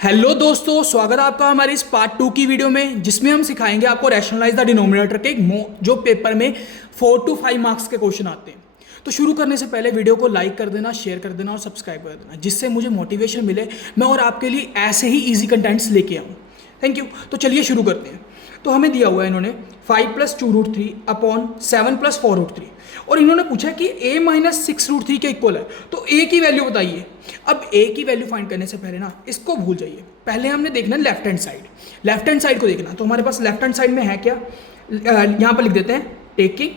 Hello दोस्तों, स्वागत है आपका हमारे इस पार्ट 2 की वीडियो में, जिसमें हम सिखाएंगे आपको रैशनलाइज द डिनोमिनेटर के जो पेपर में 4 to 5 मार्क्स के क्वेश्चन आते हैं। तो शुरू करने से पहले वीडियो को लाइक कर देना, शेयर कर देना और सब्सक्राइब कर देना, जिससे मुझे मोटिवेशन मिले मैं और आपके लिए ऐसे ही ईजी कंटेंट्स लेके आऊँ। Thank you. तो चलिए शुरू करते हैं। तो हमें दिया हुआ है इन्होंने 5 + 2√3 अपॉन 7 + 4√3 और इन्होंने पूछा कि a - 6√3 के इक्वल है, तो a की वैल्यू बताइए। अब a की वैल्यू फाइंड करने से पहले ना इसको भूल जाइए, पहले हमने देखना left hand side. Left hand side को देखना, तो हमारे पास लेफ्ट हैंड साइड में है क्या, यहाँ पर लिख देते हैं टेकिंग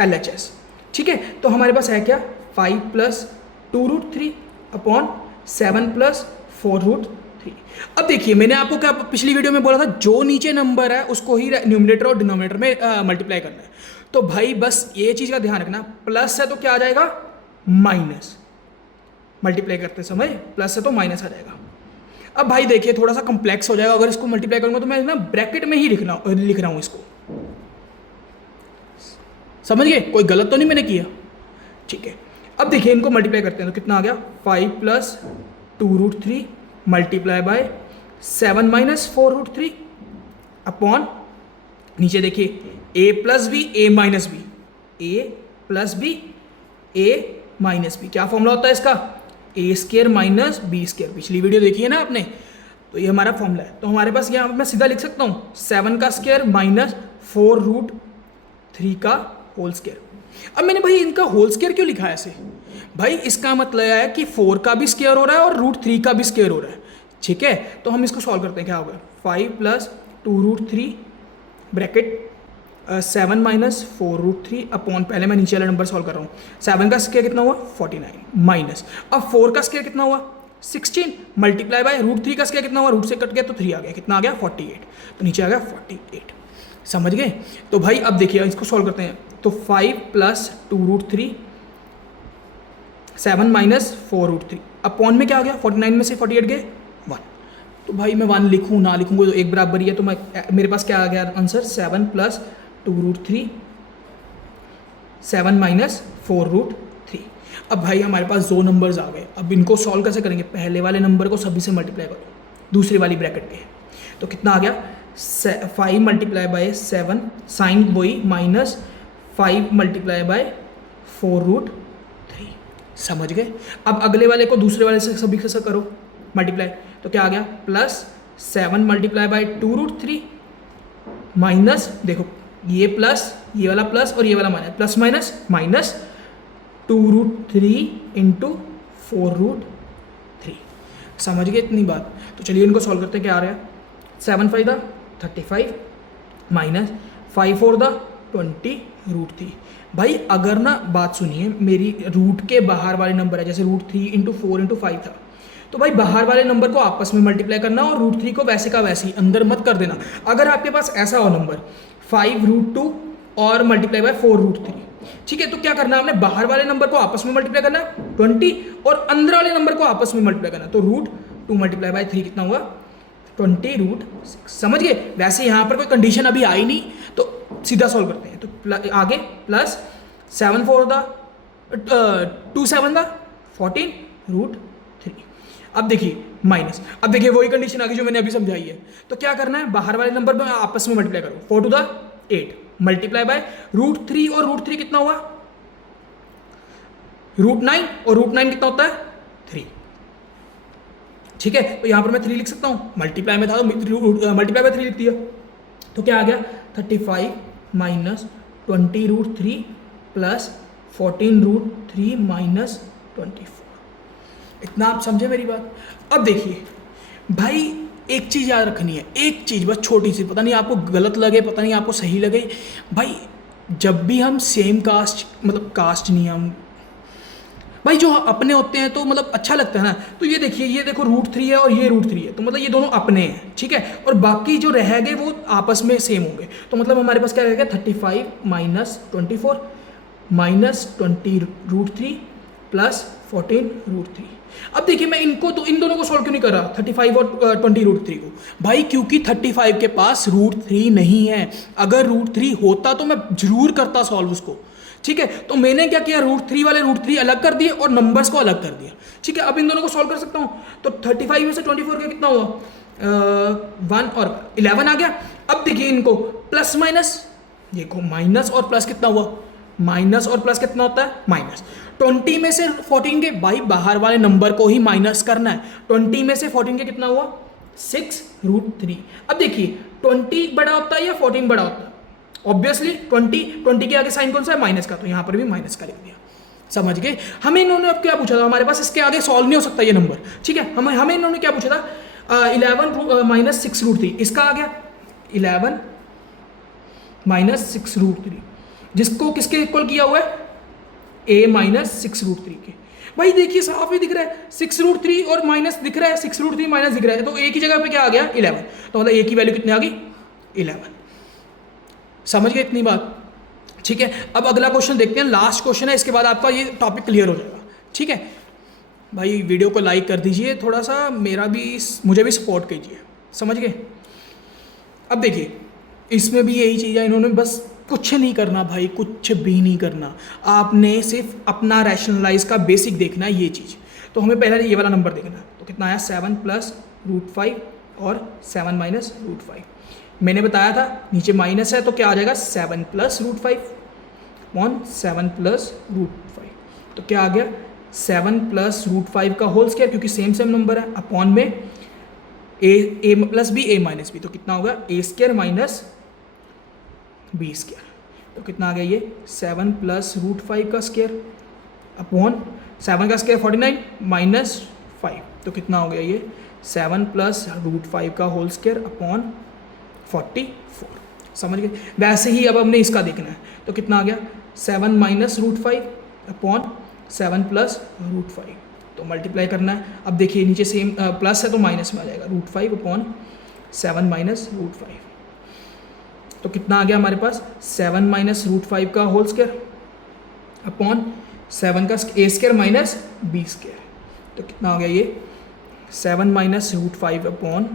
LHS। ठीक है, तो हमारे पास है क्या 5 + 2√3 अपॉन 7 + 4√3। अब देखिए, मैंने आपको क्या पिछली वीडियो में बोला था, जो नीचे नंबर है उसको ही न्यूमरेटर और डिनोमिनेटर में मल्टीप्लाई करना है। तो भाई बस ये चीज़ का ध्यान रखना, प्लस है तो क्या आ जाएगा माइनस, मल्टीप्लाई करते समय प्लस है तो माइनस आ जाएगा। अब भाई देखिए थोड़ा सा कॉम्प्लेक्स हो जाएगा, अगर इसको मल्टीप्लाई करूंगा तो मैं ना ब्रैकेट में ही लिख रहा हूँ इसको, समझ गए, कोई गलत तो नहीं मैंने किया। ठीक है, अब देखिए इनको मल्टीप्लाई करते हैं तो कितना आ गया 5 + 2√3 मल्टीप्लाई बाय 7 - 4√3 अपॉन नीचे देखिए a + b a - b, a + b a - b। क्या फॉर्मूला होता है इसका, a² - b²। पिछली वीडियो देखी है ना आपने, तो ये हमारा फॉर्मूला है। तो हमारे पास यहाँ मैं सीधा लिख सकता हूँ 7 का स्क्वायर - 4√3 का होल स्क्वायर। अब मैंने भाई इनका होल स्क्वायर क्यों लिखा है ऐसे, भाई इसका मतलब है कि 4 का भी स्क्वायर हो रहा है और √3 का भी स्क्वायर हो रहा है। ठीक है, तो हम इसको सॉल्व करते हैं। क्या होगा 5 + 2√3 ब्रैकेट 7 - 4√3 अपॉन, पहले मैं नीचे वाला नंबर सॉल्व कर रहा हूँ। 7 का स्क्वायर कितना हुआ 49 माइनस, अब 4 का स्क्वायर कितना हुआ 16 मल्टीप्लाई बाय √3 का स्क्वायर कितना हुआ, रूट से कट गया तो 3 आ गया, कितना आ गया 48, तो नीचे आ गया 48। समझ गए। तो भाई अब देखिए इसको सॉल्व करते हैं, तो 5 + 2√3 7 - 4√3 अपॉन में क्या आ गया 49 में से 48 गए 1। तो भाई मैं 1 लिखूँ ना लिखूँगा तो एक बराबर ही है, तो मैं मेरे पास क्या आ गया आंसर 7 + 2√3 7 - 4√3। अब भाई हमारे पास 2 नंबर्स आ गए। अब इनको सॉल्व कैसे करेंगे, पहले वाले नंबर को सभी से मल्टीप्लाई करो दूसरी वाली ब्रैकेट के, तो कितना आ गया 5 × 7 साइन वही माइनस 5 × 4√3। समझ गए। अब अगले वाले को दूसरे वाले से सभी से करो मल्टीप्लाई, तो क्या आ गया +7 × 2√3 माइनस, देखो ये प्लस, ये वाला प्लस और ये वाला माइनस, प्लस माइनस माइनस 2√3 × 4√3। समझ गए इतनी बात। तो चलिए इनको सॉल्व करते हैं। क्या आ रहा है 7 × 5 = 35 माइनस 5 × 4 = 20√3। भाई अगर ना बात सुनिए मेरी, रूट के बाहर वाले नंबर है, जैसे √3 × 4 × 5 था, तो भाई बाहर वाले नंबर को आपस में मल्टीप्लाई करना और √3 को वैसे का वैसे ही अंदर मत कर देना। अगर आपके पास ऐसा हो नंबर 5√2 और मल्टीप्लाई बाय 4√3, ठीक है, तो क्या करना आपने, बाहर वाले नंबर को आपस में मल्टीप्लाई करना 20 और अंदर वाले नंबर को आपस में मल्टीप्लाई करना, तो √2 × 3 कितना हुआ 20√6। समझ गए। वैसे यहाँ पर कोई कंडीशन अभी आई नहीं, तो सीधा सॉल्व करते हैं। तो आगे प्लस 7 × 4 = 2 × 7 = 14√3। अब देखिए माइनस, अब देखिए वही कंडीशन आ गई जो मैंने अभी समझाई है। तो क्या करना है, बाहर वाले नंबर में आपस में मल्टीप्लाई करो, 4 × 2 = 8 मल्टीप्लाई बाय √3 और √3 कितना हुआ √9 और √9 कितना होता है 3। ठीक है, तो यहां पर मैं 3 लिख सकता हूं, मल्टीप्लाई में था तो मल्टीप्लाई बाय 3 लिख दिया। तो क्या आ गया 35 - 20√3 + 14√3 - 24। इतना आप समझे मेरी बात। अब देखिए भाई एक चीज़ याद रखनी है, एक चीज़ बस छोटी सी, पता नहीं आपको गलत लगे पता नहीं आपको सही लगे, भाई जब भी हम सेम कास्ट, मतलब कास्ट नहीं, हम भाई जो अपने होते हैं तो मतलब अच्छा लगता है ना। तो ये देखिए, ये देखो √3 है और ये √3 है, तो मतलब ये दोनों अपने हैं, ठीक है, और बाकी जो रह गए वो आपस में सेम होंगे। तो मतलब हमारे पास क्या रहेगा 35 - 24 - 20√3 + 14√3। अब देखिए मैं इनको तो इन दोनों को सॉल्व क्यों नहीं कर रहा 35 और 20√3 को, भाई क्योंकि 35 के पास √3 नहीं है। अगर √3 होता तो मैं जरूर करता सॉल्व उसको, ठीक है, तो मैंने क्या किया, √3 वाले √3 अलग कर दिए और नंबर्स को अलग कर दिया। ठीक है, अब इन दोनों को सॉल्व कर सकता हूँ। तो 35 में से 24 का कितना हुआ, 1 और 11 आ गया। अब देखिए इनको प्लस माइनस, देखो माइनस और प्लस कितना हुआ, माइनस और प्लस कितना होता है, माइनस। 20 में से 14 के, भाई बाहर वाले नंबर को ही माइनस करना है। 20 में से 14 के कितना हुआ, 6√3। अब देखिए 20 बड़ा होता है या 14 बड़ा होता है, ऑब्वियसली 20 के आगे साइन कौन सा है, माइनस का, तो यहाँ पर भी माइनस का लिख दिया। समझ गए। हमें इन्होंने अब क्या पूछा था, हमारे पास इसके आगे सॉल्व नहीं हो सकता ये नंबर। ठीक है, हमें इन्होंने क्या पूछा था, 11 माइनस 6√3, इसका आ गया 11 माइनस 6√3, जिसको किसके इक्वल किया हुआ है, a माइनस 6√3 के। भाई देखिए साफ ही दिख रहा है, 6√3 और माइनस दिख रहा है, 6√3 माइनस दिख रहा है, तो a की जगह पे क्या आ गया, 11। तो मतलब a की वैल्यू कितनी आ गई, 11। समझ गए इतनी बात। ठीक है, अब अगला क्वेश्चन देखते हैं, लास्ट क्वेश्चन है, इसके बाद आपका ये टॉपिक क्लियर हो जाएगा। ठीक है भाई, वीडियो को लाइक कर दीजिए, थोड़ा सा मुझे भी सपोर्ट कीजिए। समझ गए। अब देखिए इसमें भी यही चीज़ है, इन्होंने बस कुछ नहीं करना भाई, कुछ भी नहीं करना, आपने सिर्फ अपना रैशनलाइज का बेसिक देखना है ये चीज़। तो हमें पहले ये वाला नंबर देखना है, तो कितना आया, 7 प्लस √5 और 7 माइनस √5। मैंने बताया था नीचे माइनस है तो क्या आ जाएगा, 7 प्लस √5 अपॉन 7 प्लस √5। तो क्या आ गया, 7 प्लस √5 का होल स्क्वायर, क्योंकि सेम नंबर है, अपॉन में a plus B a minus B, तो कितना होगा, a² माइनस b²। तो कितना आ गया ये, 7 प्लस √5 का स्क्वायर अपॉन 7 का स्क्वायर 49 माइनस 5, तो कितना हो गया ये, 7 प्लस √5 का होल स्क्वायर अपॉन 44। समझ गए। वैसे ही अब हमने इसका देखना है, तो कितना आ गया, 7 माइनस √5 अपॉन 7 प्लस √5, तो मल्टीप्लाई करना है। अब देखिए नीचे सेम प्लस है तो माइनस में आ जाएगा, √5 अपॉन 7 माइनस √5। तो कितना आ गया हमारे पास, 7 माइनस √5 का होल स्क्वायर अपॉन 7 का a² माइनस b²। तो कितना हो गया ये, 7 माइनस √5 अपॉन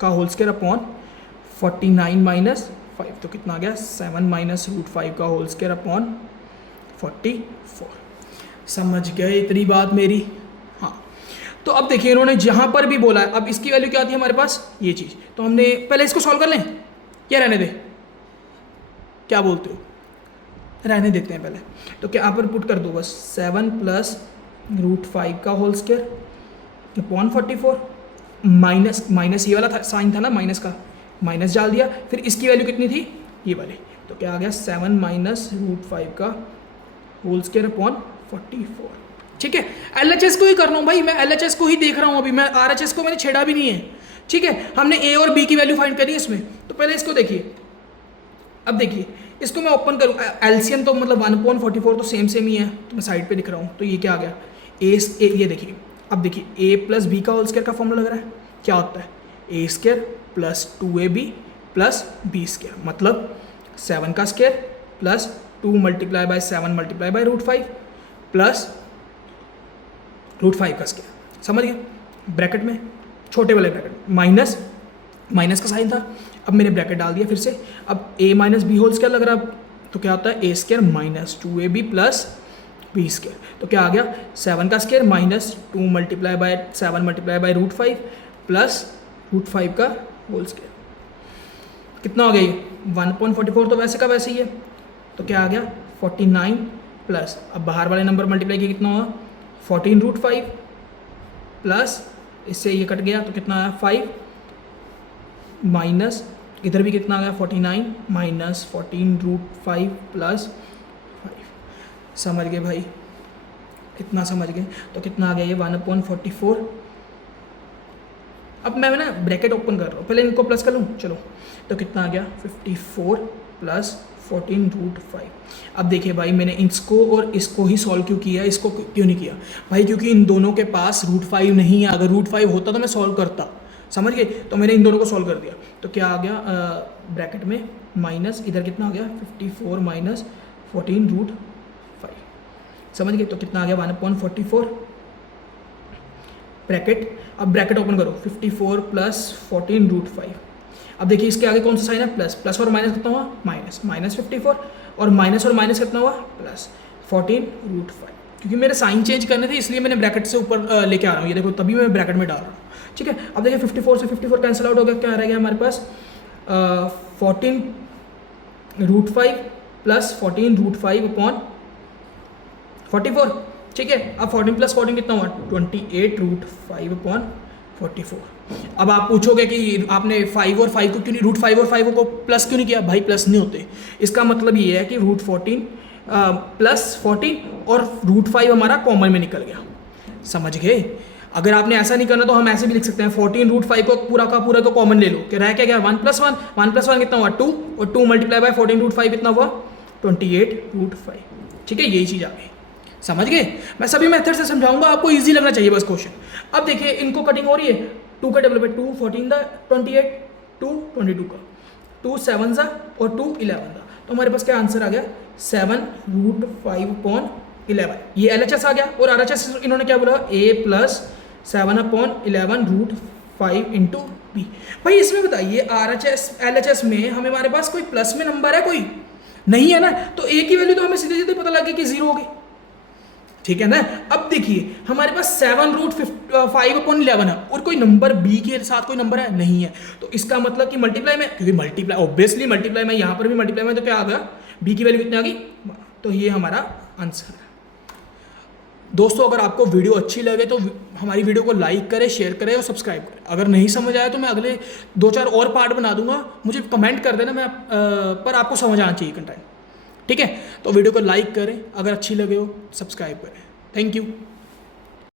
का होल स्क्वायर अपॉन 49 माइनस 5। तो कितना आ गया, 7 माइनस √5 का होल स्क्वायर अपॉन 44। समझ गए इतनी बात मेरी। हाँ, तो अब देखिए इन्होंने जहाँ पर भी बोला है, अब इसकी वैल्यू क्या आती है हमारे पास, ये चीज़। तो हमने पहले इसको सॉल्व कर लें या रहने दें, क्या बोलते हो, रहने देते हैं पहले। तो क्या यहाँ पर पुट कर दो बस, 7 प्लस √5 का होल स्क्वायर अपॉन 44, माइनस ये वाला था, साइन था ना माइनस का, माइनस डाल दिया, फिर इसकी वैल्यू कितनी थी, ये वाली। तो क्या आ गया, 7 माइनस √5 का होल स्क्वायर अपॉन 44। ठीक है, LHS को ही कर रहा हूँ भाई, मैं LHS को ही देख रहा हूँ अभी, मैं RHS को मैंने छेड़ा भी नहीं है। ठीक है, हमने a और b की वैल्यू फाइंड करी इसमें, तो पहले इसको देखिए। अब देखिए इसको मैं ओपन करूँ, एलसीएम तो मतलब 1/44 तो सेम ही है, तो मैं साइड पे दिख रहा हूँ। तो ये क्या आ गया, ये देखिए, अब देखिए a प्लस बी का होल स्क्वायर का फॉर्मूला लग रहा है, क्या होता है, a² plus 2ab plus b², मतलब 7 का square plus 2 multiply by 7 multiply by √5 plus √5 का स्क्वायर। समझ गए। ब्रैकेट में छोटे वाले ब्रैकेट माइनस का साइन था, अब मैंने ब्रैकेट डाल दिया फिर से। अब a minus B whole square लग रहा है, तो क्या होता है, a² minus 2ab plus b²। तो क्या आ गया, 7 का square minus 2 multiply by 7 multiply by √5 plus √5 का होल स्क्वायर। कितना हो गया ये, 1/44 तो वैसे का वैसे ही है। तो क्या आ गया, 49 प्लस, अब बाहर वाले नंबर मल्टीप्लाई किया कितना हुआ, 14√5 प्लस इससे ये कट गया तो कितना आया 5 माइनस इधर भी कितना आ गया 49 माइनस 14√5 प्लस 5। समझ गए भाई, इतना समझ गए। तो कितना आ गया ये 1/44। अब मैं ना ब्रैकेट ओपन कर रहा हूँ, पहले इनको प्लस कर लूँ, चलो। तो कितना आ गया 54 प्लस 14√5। अब देखिए भाई, मैंने इसको और इसको ही सॉल्व क्यों किया, इसको क्यों नहीं किया भाई, क्योंकि इन दोनों के पास √5 नहीं है। अगर √5 होता तो मैं सॉल्व करता, समझ गए। तो मैंने इन दोनों को सॉल्व कर दिया। तो क्या आ गया ब्रैकेट में माइनस, इधर कितना आ गया 54 माइनस 14√5। समझ गए। तो कितना आ गया 1/44 ब्रैकेट। अब ब्रैकेट ओपन करो, 54 प्लस 14√5। अब देखिए इसके आगे कौन सा साइन है, प्लस, प्लस और माइनस कितना हुआ, माइनस, माइनस 54 और माइनस कितना हुआ प्लस 14√5, क्योंकि मेरे साइन चेंज करने थे इसलिए मैंने ब्रैकेट से ऊपर लेके आ रहा हूँ, ये देखो तभी मैं ब्रैकेट में डाल रहा हूँ। ठीक है, अब देखिए 54 से 54 कैंसिल आउट हो गया, क्या रह गया हमारे पास 14√5 प्लस 14√5/44। ठीक है, अब 14 प्लस 14 कितना हुआ 28√5/44। अब आप पूछोगे कि आपने 5 और 5 को क्यों नहीं, √5 और 5 को प्लस क्यों नहीं किया, भाई प्लस नहीं होते। इसका मतलब ये है कि √14 प्लस 14 और √5 हमारा कॉमन में निकल गया, समझ गए। अगर आपने ऐसा नहीं करना तो हम ऐसे भी लिख सकते हैं 14√5 को पूरा का पूरा को कॉमन ले लो, कि रह क्या गया 1 + 1, 1 + 1 कितना हुआ 2, और 2 मल्टीप्लाई बाय 14√5 कितना हुआ 28√5। ठीक है, यही चीज़ आ गई, समझ गए। मैं सभी मेथड से समझाऊंगा, आपको इजी लगना चाहिए बस क्वेश्चन। अब देखिए इनको कटिंग हो रही है, 2 का डबल पे 2 14 दा 28, 2 22 का 2 7 ज़ा और 2 11 दा, तो हमारे पास क्या आंसर आ गया 7√5/11। ये LHS आ गया, और RHS इन्होंने क्या बोला a + 7/11√5 × b। भाई इसमें बताइए RHS LHS में हमारे पास कोई प्लस में नंबर है, कोई नहीं है ना, तो a की वैल्यू तो हमें सीधे सीधे पता लग गई कि 0 होगी। ठीक है ना। अब देखिए हमारे पास 7√5/11 है, और कोई नंबर b के साथ कोई नंबर है नहीं है, तो इसका मतलब कि मल्टीप्लाई में, क्योंकि मल्टीप्लाई ऑब्वियसली मल्टीप्लाई में, यहाँ पर भी मल्टीप्लाई में, तो क्या आ गया b की वैल्यू कितनी आ गई, तो ये हमारा आंसर है। दोस्तों अगर आपको वीडियो अच्छी लगे तो हमारी वीडियो को लाइक करें, शेयर करें और सब्सक्राइब करें। अगर नहीं समझ आया तो मैं अगले 2-4 और पार्ट बना दूंगा, मुझे कमेंट कर देना, मैं पर आपको समझ आना चाहिए कंटेंट। ठीक है, तो वीडियो को लाइक करें, अगर अच्छी लगे हो सब्सक्राइब करें। Thank you.